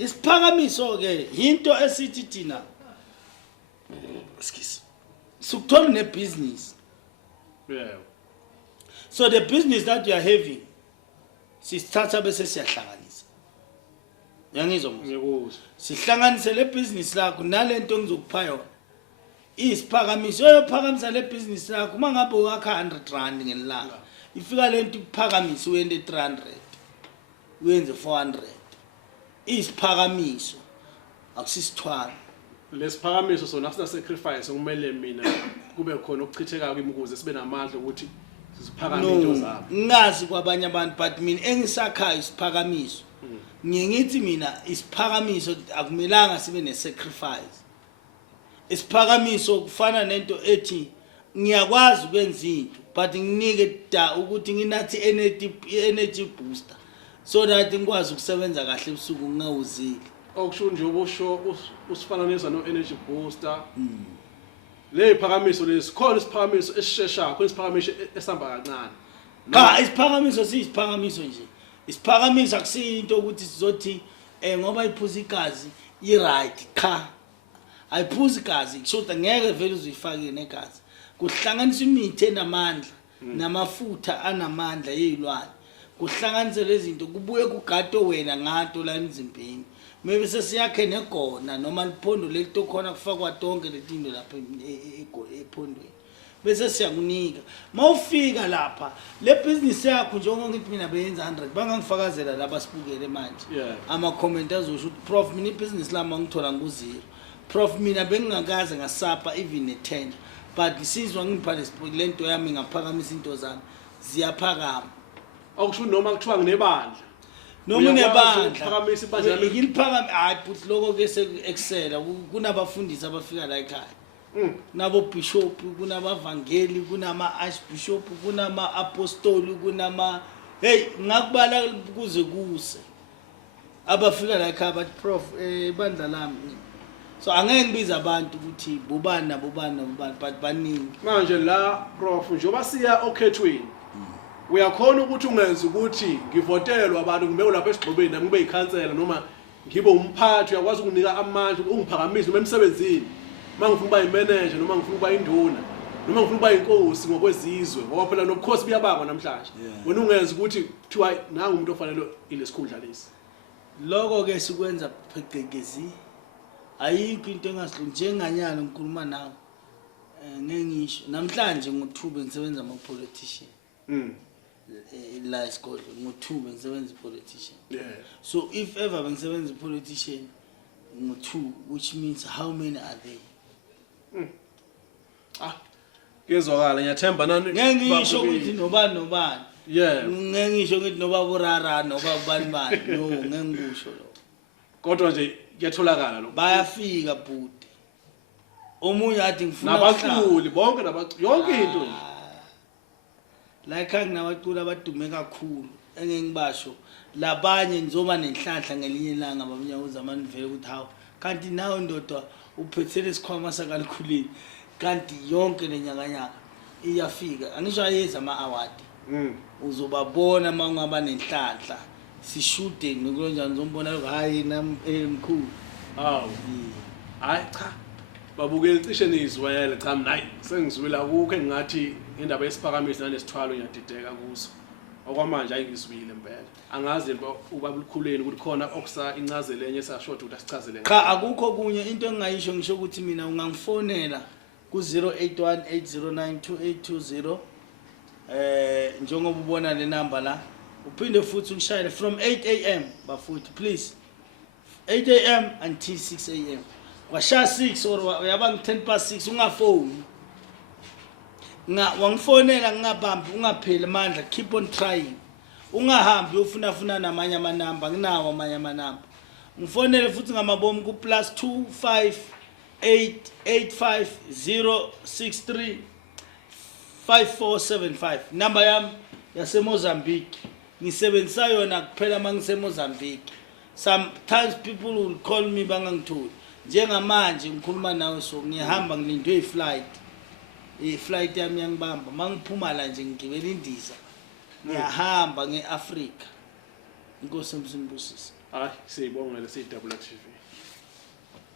isiphakamiso ke into esithi thina skis sukuthola nebusiness. Yeah. So the business that you are having sisithatha bese siyahlanganisa. Yangizwa manje. Ngiyakuzwa. Sihlanganise le business lakho nalento engizokupha yona. Isiphakamiso uyophakamisa le business lakho uma ngabe wakha 100 rand ngelanga. Ifika lento iphakamisa uyenze 300. Uyenze 400. Isiphakamiso akusisithwala. Lesiphakamiso sona sina sacrifice kumele mina kube khona ukuchitheka kimi ukuze sibe namandla ukuthi siziphakame into zabo. Ngazi kwabanye abantu but mina engisakhayo isiphakamiso. Ngiyithi mina isiphakamiso akumelanga sibe nesacrifice. Isiphakamiso kufana nento ethi ngiyakwazi ukwenza into but nginike ukuthi nginathi energy booster so that ngikwazi ukusebenza kahle ebusuku ngawuzili. Okusho nje ubusho usifananisa no energy booster. Le iphakamiso lesikhona isiphakamiso esisheshayo khona isiphakamiso esihamba kancane. Cha isiphakamiso siyisiphakamiso nje. Isiphakamiso akusinto ukuthi sizothi ngoba iphuza igazi i-right cha. Ayiphuza igazi kusho ngeke vele uzifake negazi. Kuhlanganisa imithi enamandla namafutha anamandla yezilwane. Kuhlanganise lezi zinto kubuye kugato wena ngato la emzimbeni. Maybe sesiyakhe negona noma liphondo lelito khona kufakwa tonke letinto lapha ephondweni. Bese siyakunika. Mawufika lapha le business yakho njengoba ngithi mina beyenza 100 bangangifakazela laba sibukele manje. Ama comment azosho ukuthi prof mina ibusiness lami ngithola ngo0. Prof mina bengingakaze ngasapha even a10 but ngisizwa ngipha lento yami ngaphakamisa into zami ziyaphakama. Okusho noma kuthiwa nginebandla. Noma unebandla uphakamisa ibandla lami ngiliphakama hayi but lokho ke se-excela kunabafundisi abafika la ekhaya. Nabo bishop kunabavangeli kunama archbishop kunama apostoli kunama ngakubala kuze kuse abafika la ekhaya but prof ibandla lami so angeke ngibiza abantu ukuthi bobani but baningi manje la prof njoba siya okhethweni uyakhona ukuthi ungenza ukuthi ngivotelwe abantu ngibeke lapha esigxobeni nami ngibe yikhansela noma ngibe umphathi uyakwazi ukunika amandla ungiphakamise noma emsebenzini mangifuna ukuba imanager noma ngifuna ukuba induna noma ngifuna ukuba inkosi ngokwezizwe ngoba phela nobukhosi buyabangwa namhlanje wena ungenza ukuthi kuthiwa nangu umuntu ofanele ilesikhundla lesi lokho ke sikwenza pheqekezi ayikho into engasidlu njenganyana ngikhuluma nawe ngengisho namhlanje ngothuba ngisebenza ama politician la isikole ngothuba ngisebenza politician so if ever bengisebenza politician ngo2 which means how many are they kezwakala ngiyathemba nani ngengisho ukuthi nobani ngengisho ukuthi noba burara noba bani no ngengisho lo kodwa nje kuyatholakala lo bayafika bhuti omunye athi ngifuna nabaculi bonke yonke into la ekhaya nginabaculi abadume kakhulu engengibasho labanye nizoba nenhlanhla ngelinye ilanga babunyakuza amanivele ukuthi hawo kanti nawe ndoda uphethele isikhwama sakalikhulini kanti yonke lenyakanyaka iyafika angisho ayeza ama-award uzobabona mangaba nenhlanhla sishude nokunjani uzombona lokho hayi nami mkhulu hayi cha babukeli cishe nizwele cha mina hayi sengizwile akukho engathi indaba yesiphakamisi nanesithwalo ngiyadideka kuso okwamanje ayingizwile impela angazi ubabulukhuleni ukuthi khona okusa incazelo enye esashoda ukuthi asichazele cha akukho kunye into engayisho ngisho ukuthi mina ungangifonela ku 0818092820 njengoba ubona le number la uphinde futhi ungishayele from 8 am bafuthi please 8 am until 6 am kwasha 6 or yaba ngi10:06 ungafoni wangifonela ngingabambi ungapheli amandla keep on trying ungahambi uyofuna namanye amanamba nginawo amanye amanamba ngifonele futhi ngamabomu ku +2588506354475 number yami yase Mozambique ngisebenzisa yona kuphela mangise Mozambique sometimes people will call me bangangitholi njengamanje ngikhuluma nawe so ngihamba ngilindwe iflight yami yangibamba mangiphuma la nje ngigibela indiza ngiyahamba ngeAfrika inkosi emsimbusisi hayi siyibongele siyi-Double TV.